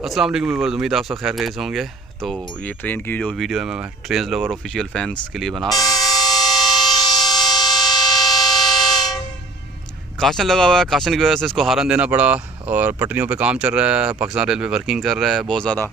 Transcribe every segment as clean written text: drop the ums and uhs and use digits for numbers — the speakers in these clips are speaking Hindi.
अस्सलाम वालेकुम व्यूअर्स, उम्मीद आप सब खैर कैसे होंगे। तो ये ट्रेन की जो वीडियो है मैं ट्रेन लवर ऑफिशियल फैंस के लिए बना रहा हूँ। काशन लगा हुआ है, काशन की वजह से इसको हारन देना पड़ा और पटरियों पे काम चल रहा है। पाकिस्तान रेलवे वर्किंग कर रहा है बहुत ज़्यादा।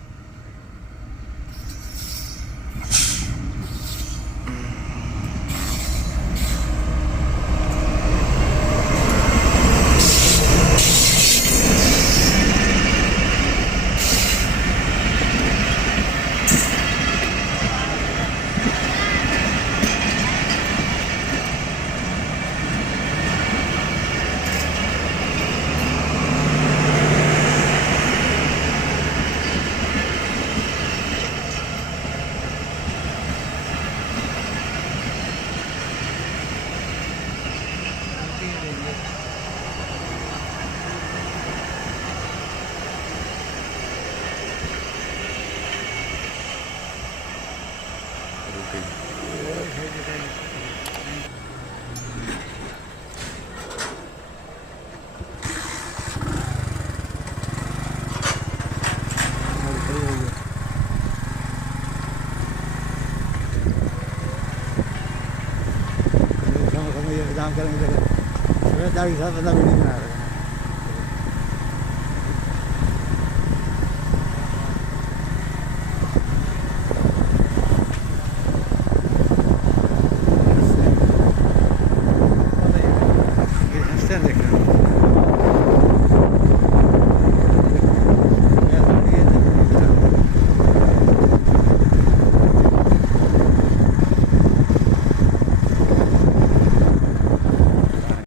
इंतजाम करेंगे, 40 साल 15 मिनट में